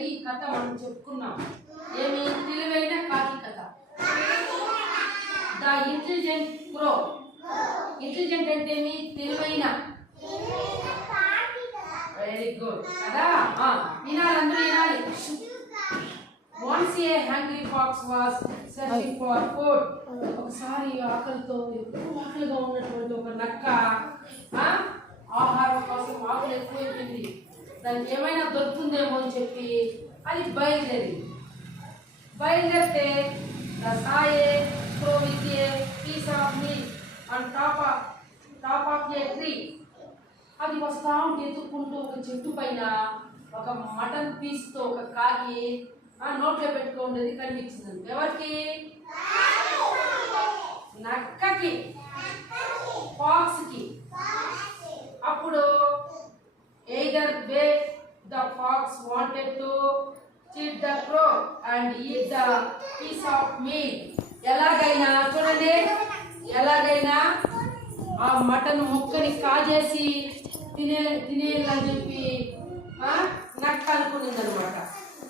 Already ఈ కథ మనం చెప్పుకున్నాం. ఏమి తెలివైన కాకి కథ. The intelligent crow. ఇంటెలిజెంట్ అంటే ఏమి? తెలివైన. వెరీ గుడ్ కదా. వినాలి, అందరూ వినాలి. Once a hungry fox was searching for food. ఒకసారి ఆకలితో ఆకలిగా ఉన్నటువంటి ఒక నక్క ఆహారం కోసం ఆకలి ఎక్కువైపోయింది. దానికి ఏమైనా దొరుకుతుందేమో అని చెప్పి అది బయలుదేరితే saw a crow with a piece of meat on top of a tree. అది వస్తా ఉంటే ఎత్తుక్కుంటూ ఒక చెట్టు పైన ఒక మటన్ పీస్తో ఒక కాకి నోట్లో పెట్టుకోండి కనిపించింది. ఎవరికి? నక్కకి, ఫాక్స్కి. అప్పుడు either way the pox wanted to cheat the crow and eat the piece of meat. ఎలాగైనా చూడండి, ఎలాగైనా ఆ మటన్ ముక్కని కాజేసి తినేయాలని చెప్పి నక్క అనుకునింది అనమాట.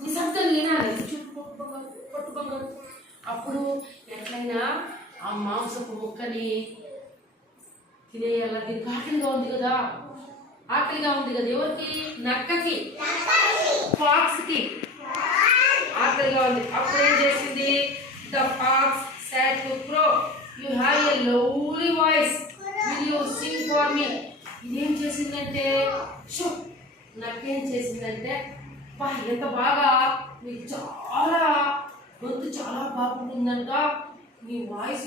ఈ శబ్దం వినాలి, పట్టుకోగలరు. అప్పుడు ఎట్లయినా ఆ మాంసపు ముక్కని తినేయాల. దీనికి ఆకలిగా ఉంది కదా, ఎవరికి? నక్కకి, ఫాక్స్కి ఆకలిగా ఉంది. అప్పుడు ఏం చేసింది? The pox said to crow, you have a lovely voice, will you sing for me? ఇదేం చేసిందంటే నక్కేం చేసిందంటే, ఎంత బాగా నీకు చాలా గొంతు చాలా బాగుంటుందంట, నీ వాయిస్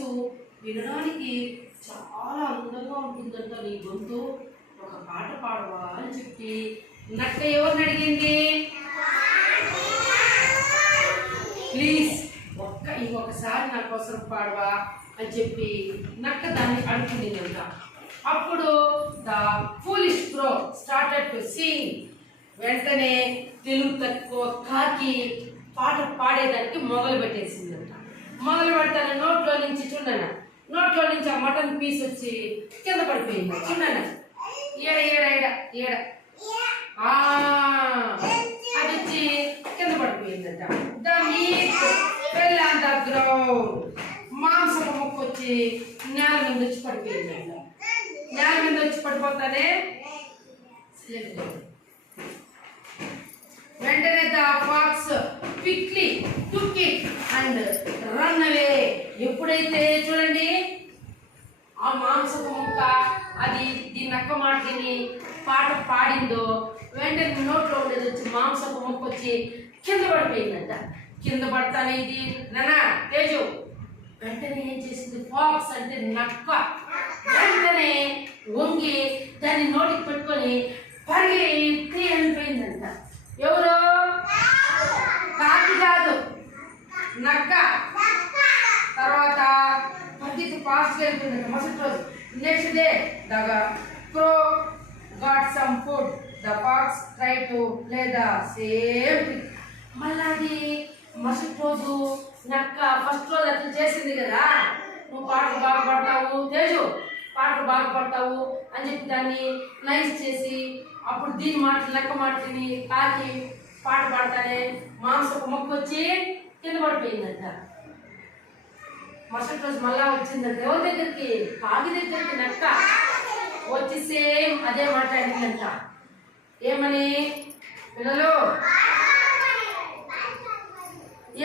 వినడానికి చాలా అందంగా ఉంటుందంట నీ గొంతు, ఒక పాట పాడవా అని చెప్పి నక్క ఎవరిని అడిగింది? ప్లీజ్ ఇంకొకసారి నా కోసం పాడవా అని చెప్పి నక్క దాన్ని అడుగుతుందంట. అప్పుడు the foolish crow started to sing. వెంటనే తెలుగు తక్కువ కాకి పాట పాడేదానికి మొదలు పెట్టేసిందంట. మొదలు పెడతాను నోట్లో నుంచి ఆ మటన్ పీస్ వచ్చి కింద పడిపోయింది. ఏడ అది వచ్చి కింద పడిపోయిందంట. The meat fell on the ground. మాంసపు ముక్క వచ్చి నేల మీద వచ్చి పడిపోయిందంట. నేల మీద వచ్చి పడిపోతానే వెంటనే the pox quickly took it and run away. ఎప్పుడైతే చూడండి ఆ మాంసపు ముక్క అది దీని నక్క మాట తిని పాట పాడిందో వెంటనే నోట్లో ఉండేది వచ్చి మాంసపు ముక్క వచ్చి కింద పడిపోయిందంట. కింద పడతానే ఇది నానా తేజు వెంటనే ఏం చేసింది? ఫాక్స్ అంటే నక్క వెంటనే వంగి దాన్ని నోటికి పెట్టుకొని పరిగెత్తి వెళ్ళిపోయిందంట. ఎవరు? కాకి కాదు, నక్క. తర్వాత పరిగెత్తి ఫాస్ట్ వెళ్ళిపోయిందంట. మరుసటి రోజు next day the crow got some food. The fox try to play the same. మళ్ళీ అది మరుసటి రోజు నక్క ఫస్ట్ రోజు అట్లా చేసింది కదా, నువ్వు పాటలు బాగా పడతావు తేజు, పాటలు బాగా పడతావు అని చెప్పి దాన్ని నైస్ చేసి అప్పుడు దీని నక్క మాట తిని కాకి పాట పాడతానే మాంసపు మొక్క వచ్చి కింద పడిపోయిందంట. మరుసటి రోజు మళ్ళా వచ్చిందంట. ఎవరి దగ్గరికి? కాకి దగ్గరికి నక్క వచ్చి సేమ్ అదే మాట్లాడిందంట. ఏమని? పిల్లలు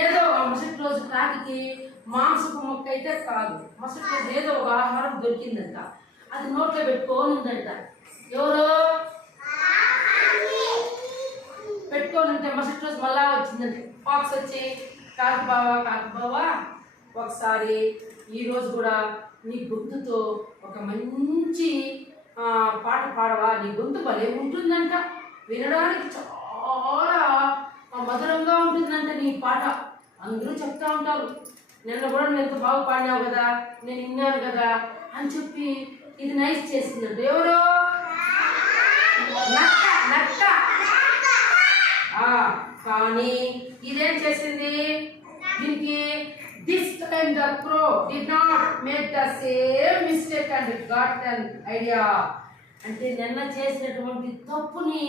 ఏదో మరుసటి రోజు కాకి మాంసపు మొక్క అయితే కాదు, మరుసటి రోజు ఏదో ఒక ఆహారం దొరికిందంట. అది నోట్లో పెట్టుకొని ఉందంట. ఎవరో పెట్టుకొని ఉంటే మరుసటి రోజు మళ్ళా వచ్చిందంట. ఫాక్స్ వచ్చి కాకి బావా ఒకసారి ఈరోజు కూడా నీ గొంతుతో ఒక మంచి పాట పాడవా, నీ గొంతు భలే ఉంటుందంట, వినడానికి చాలా మధురంగా ఉంటుందంట నీ పాట, అందరూ చెప్తా ఉంటారు. నిన్న కూడా నువ్వు ఎంత బాగా పాడినావు కదా, నేను విన్నాను కదా అని చెప్పి ఇది నైస్ చేసిందంట. ఎవరు? నక్క. కానీ ఇదేం చేసింది? దీనికి this time the crow did not make the same mistake and got an idea. అంటే నిన్న చేసినటువంటి తప్పుని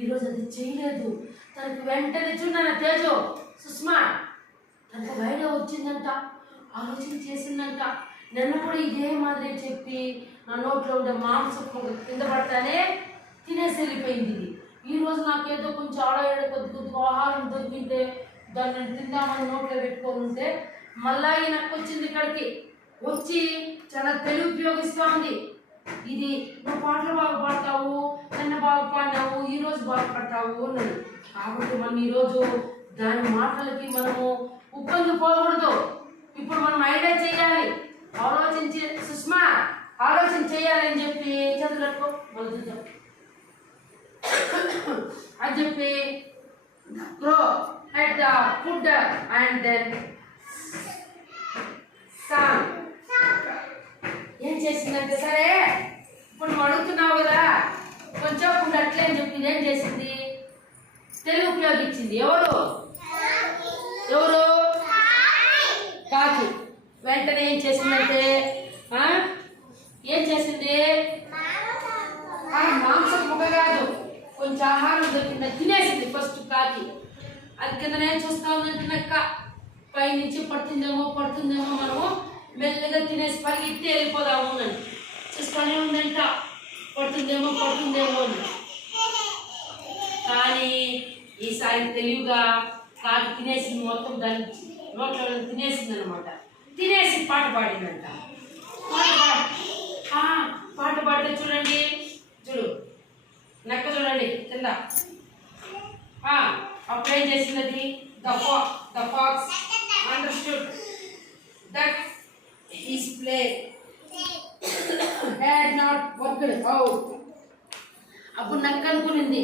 ఈరోజు అది చేయలేదు. తనకు వెంటనే చూడన్న తేజు సుష్మా తనకు ఐడియా వచ్చిందంట, ఆలోచన చేసిందంట. నిన్న కూడా ఇదే మాదిరి చెప్పి నా నోట్లో ఉండే మాంసం కింద పడతానే తినేసి వెళ్ళిపోయింది. ఇది ఈరోజు నాకేదో కొంచెం ఆడ కొద్ది ఆహారం దొరికింటే దాన్ని తిందామని నోట్లో పెట్టుకొని ఉంటే మళ్ళా ఈయనకు వచ్చింది. ఇక్కడికి వచ్చి చాలా తెలివి ఉపయోగిస్తూ ఉంది. ఇది నువ్వు పాటలు బాగా పాడతావు, నిన్న బాగా పాడినావు, ఈరోజు బాగా పడతావు అన్నది. కాబట్టి మనం ఈరోజు దాని మాటలకి మనము ఉప్పొంగి పోకూడదు. ఇప్పుడు మనం ఐడియా చేయాలి, ఆలోచించి సుష్మా ఆలోచన చేయాలని చెప్పి చదువులకు మొదలుద్దాం అని చెప్పి grow at the food and then sang. ఏం చేసిందంటే సరే ఇప్పుడు నువ్వు అడుగుతున్నావు కదా కొంచెం ఫుడ్ అట్లే అని చెప్పి ఏం చేసింది, తెలుగు ఉపయోగించింది. ఎవరు ఎవరు కాకి. వెంటనే ఏం చేసిందంటే ఏం చేసింది, మాంసం ముక్క కాదు కొంచెం ఆహారం దొరికింది తినేసింది ఫస్ట్ కాకి. అది కిందనే చూస్తా ఉందంటే నక్క పైనుంచి పడుతుందేమో మనము మెల్లగా తినేసి పరిగెత్తి వెళ్ళిపోదాము అని చూస్తూనే ఉందంట. పడుతుందేమో అని. కానీ ఈసారి తెలివిగా కాకి తినేసింది, మొత్తం దాన్ని నోట్లో తినేసింది అనమాట. తినేసి పాట పాడిందంట. పాట పాడితే చూడండి, చూడు నక్క చూడండి కింద. అప్పుడేం చేసింది అది, the fox understood that his play had not worked out. అప్పుడు నక్క అనుకునింది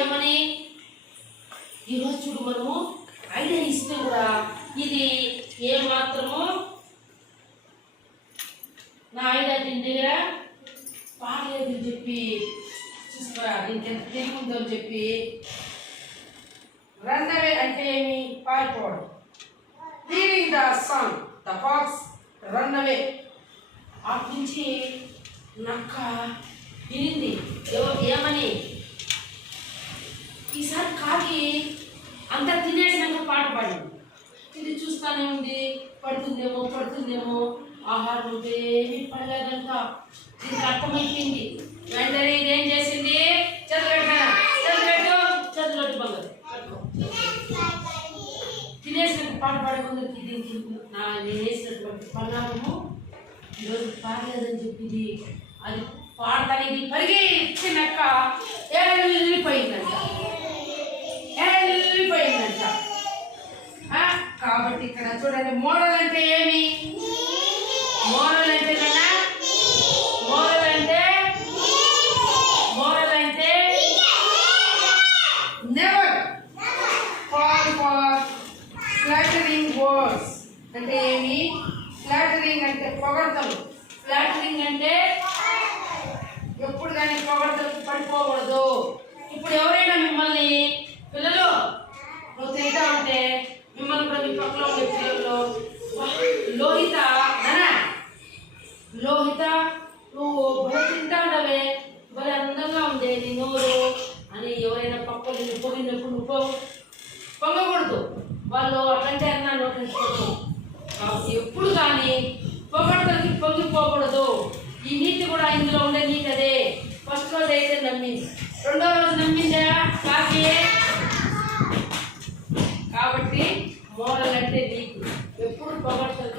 ఏమని, ఈరోజు చూడు మనము ఐడియా ఇస్తే కూడా ఇది ఏమాత్రము నా ఐడియా దీని దగ్గర పాడలేదు అని చెప్పి చూసుకో, దీనికి ఎంత తెలివి ఉందో అని చెప్పి రన్ అవే అంటే ఏమి, పారిపోవడం. Leaving the song the fox run away. అటు నుంచి నక్క వినింది ఏమని, ఈసారి కాకి అంతా తినేసినాక పాట పాడింది. ఇది చూస్తానే ఉంది, పడుతుందేమో ఆహారం ఉంటే ఏమీ పడలేదంట. దీనికి అర్థమైపోయింది. వెంటనే ఇదేం చేసింది, చదువుపెట్టు బంగారు తినేసినట్టు పాట పాడకుండా దీనికి నేను వేసినటువంటి పన్నాము ఈరోజు పాడలేదని చెప్పింది. అది పాడతానికి పరిగెత్తినాక వెళ్ళిపోయిందంట. కాబట్టి ఇక్కడ చూడండి మోరల్ అంటే ఏమి, మోరల్ అంటే never fall for flattering words. అంటే ఏమి, ఫ్లాటరింగ్ అంటే పొగడతలు. ఫ్లాటరింగ్ అంటే ఎప్పుడు కానీ పొగడతలకు పడిపోకూడదు. ఇప్పుడు ఎవరైనా మిమ్మల్ని పిల్లలు నువ్వు తింటా ఉంటే మిమ్మల్ని కూడా మీ పక్కలో ఉండే పిల్లలు లోహిత నువ్వు భలే తింటాడవే, భలే అందంగా ఉందే నీ నోరు అని ఎవరైనా పక్కన పొగినప్పుడు నువ్వు పొగకూడదు. వాళ్ళు అట్లాంటి అన్నా నోటించుకోవద్దు. కాబట్టి ఎప్పుడు కానీ పొగడతలకి పొంగిపోకూడదు. ఈ నీతి కూడా ఇందులో ఉండే నీతి అదే. ఫస్ట్ రోజు అయితే నమ్మింది, రెండో రోజు నమ్మిందా కాకి. కాబట్టి మోరల్ అంటే నీతి ఎప్పుడు పొగడతలు